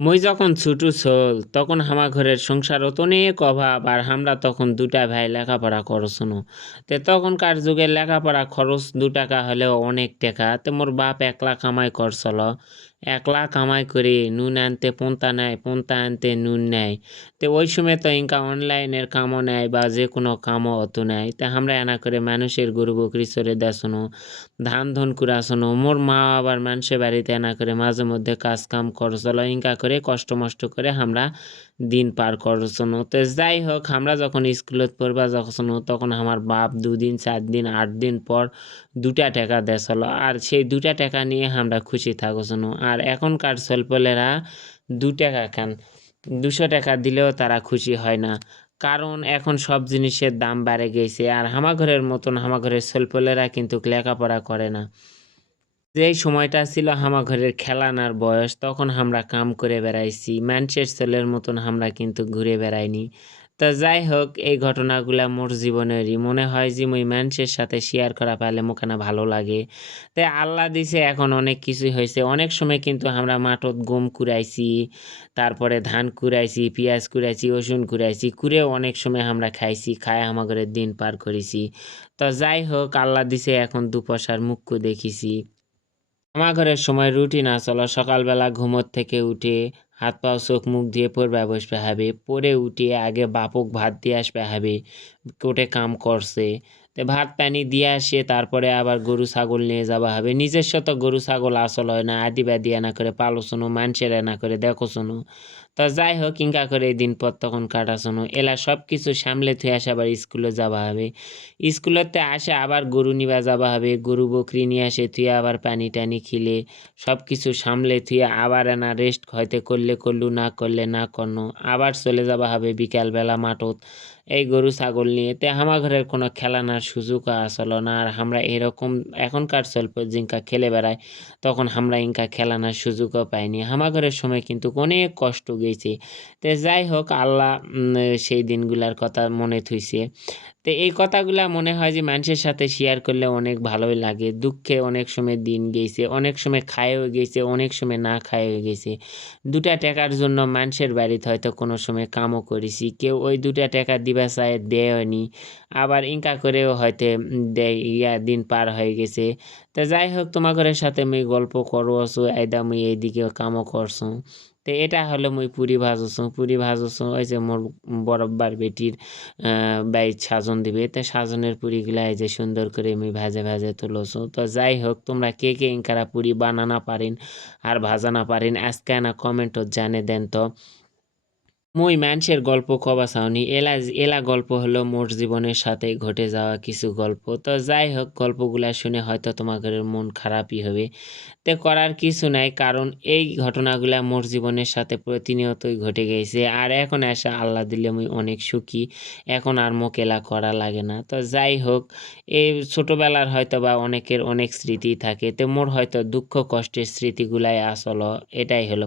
মুই যখন ছুটু ছল তখন আমার ঘরের সংসার অনেক অভাব আর আমরা তখন দুটা ভাই লেখাপড়া করছনু তে তখনকার যুগে লেখাপড়া খরচ দু টাকা হলেও অনেক টাকা, তে মোর বাপ একলা কামাই করছিল একলা কামাই করে, নুন আনতে পন্তা নেয় পন্তা আনতে নুন নেয় তো ওই সময় তো ইনকা অনলাইনের কামও নেয় বা যে কোনো কামও অত নেয় তা আমরা এনা করে মানুষের গরু বকরি চড়ে দেশনো, ধান ধন কুড়াশোনো, মোর মা আবার মানুষের বাড়িতে এনা করে মাঝে মধ্যে কাজ কাম করছিল, ইনকা করে কষ্ট মষ্ট করে আমরা দিন পার করছনো। তো যাই হোক, আমরা যখন স্কুলত পড়বা যখন, তখন আমার বাপ দুদিন চার দিন আট দিন পর দুটা টাকা দেছিল আর সেই দুটা টাকা নিয়ে আমরা খুশি থাকছনো। আর এখনকার স্বল্পলেরা দু টাকা খান। দুশো টাকা দিলেও তারা খুশি হয় না। কারণ এখন সব জিনিসের দাম বেড়ে গেছে আর হামাঘরের মতন হামাঘরের স্বল্পলেরা কিন্তু লেখাপড়া করে না। যেই সময়টা ছিল হামাঘরের খেলানার বয়স, তখন আমরা কাম করে বেড়াইছি। ছেলের মতন আমরা কিন্তু ঘুরে বেড়াইনি। তো যাই হোক, এই ঘটনাগুলা মোর জীবনেরই। মনে হয় যে মুই মানুষের সাথে শেয়ার করা পারলে মোখানে ভালো লাগে। তাই আল্লাহ দিছে এখন অনেক কিছুই হয়েছে। অনেক সময় কিন্তু আমরা মাঠত গম কুড়াইছি, তারপরে ধান কুড়াইছি, পেঁয়াজ কুড়াইছি, রসুন কুড়াইছি কুড়ে অনেক সময় আমরা খাইছি, খায় আমাদের দিন পার করেছি। তো যাই হোক, আল্লাহ দিছে এখন দু পয়সার মুখ্য দেখিছি। আমার ঘরের সময় রুটিন আসলো সকালবেলা ঘুমোর থেকে উঠে হাত পাও চোখ মুখ দিয়ে পড়বা, বসবে হবে। পরে উঠে আগে বাপক ভাত দিয়ে আসবে হবে। কোটে কাম করছে। তো ভাত পানি দিয়ে আসে, তারপরে আবার গরু ছাগল নিয়ে যাওয়া হবে। নিজস্ব তো গরু ছাগল আসল হয় না আদি বাদি এনা করে শোনো মানুষের না করে দেখোচনো তো যাই হোক ইনকা করে এই দিন পর তখন কাটাশোনো এলা সব কিছু সামলে থুয়ে আসে আবার স্কুলে যাওয়া হবে। স্কুলেতে আসে আবার গরু নিবা যাওয়া হবে। গরু বকরি নিয়ে আসে, থুয়ে আবার পানি টানি খিলে। সব কিছু সামলে থুয়ে আবার এনা রেস্ট হয়তো করলে করলু, না করলে না করনো। আবার চলে যাওয়া হবে বিকালবেলা মাঠত। এই গরু, ছাগল নিয়ে। তে আমার ঘরের কোনো খেলানার সুযোগও আসলো না। আর আমরা এরকম এখনকার স্বল্প জিঙ্কা খেলে বেড়াই, তখন আমরা ইনকা খেলানোর সুযোগও পাইনি। আমার ঘরের সময় কিন্তু অনেক কষ্ট গেছে। তো যাই হোক আল্লাহ সেই দিনগুলার কথা মনে থুইছে। তো এই কথাগুলা মনে হয় যে মানুষের সাথে শেয়ার করলে অনেক ভালোই লাগে। দুঃখে অনেক সময় দিন গেছে, অনেক সময় খায়ও গেছে, অনেক সময় না খায়ও গেছে। দুটা টাকার জন্য মানুষের বাড়িতে হয়তো কোনো সময় কামও করেছি, কেউ ওই দুটা টাকা দিবা চায় দেয়নি, আবার ইনকা করেও হয়তো দেয়, ইয়া দিন পার হয়ে গেছে। তো যাই হোক তোমার ঘরের সাথে মুই গল্প করো আসো এদা মুই এইদিকে কামও করছ। তো এটা হলো মুই পুরি ভাজছো পুরি ভাজছো, ওই যে মোর বরব্বার বেটির বাইর সাজন দিবে। এতে সাজনের পুরিগুলা এই যে সুন্দর করে আমি ভাজে ভাজে তুলছো। তো যাই হোক, তোমরা কে কে ইনকারা পুরি বানানা পারেন আর ভাজানা পারেন, আজকে না কমেন্টও জানে দেন তো। মুই মানুষের গল্প কবা চাওনি। এলা এলা গল্প হলো মোর জীবনের সাথে ঘটে যাওয়া কিছু গল্প। তো যাই হোক, গল্পগুলা শুনে হয়তো তোমাদের মন খারাপই হবে। তে করার কিছু নাই, কারণ এই ঘটনাগুলা মোর জীবনের সাথে প্রতিনিয়তই ঘটে গেছে। আর এখন আসা আল্লাহ দিলে মুই অনেক সুখী। এখন আর মোক এলা করা লাগে না। তো যাই হোক এই ছোটোবেলার হয়তো বা অনেকের অনেক স্মৃতি থাকে। তো মোর হয়তো দুঃখ কষ্টের স্মৃতিগুলাই আসল। এটাই হলো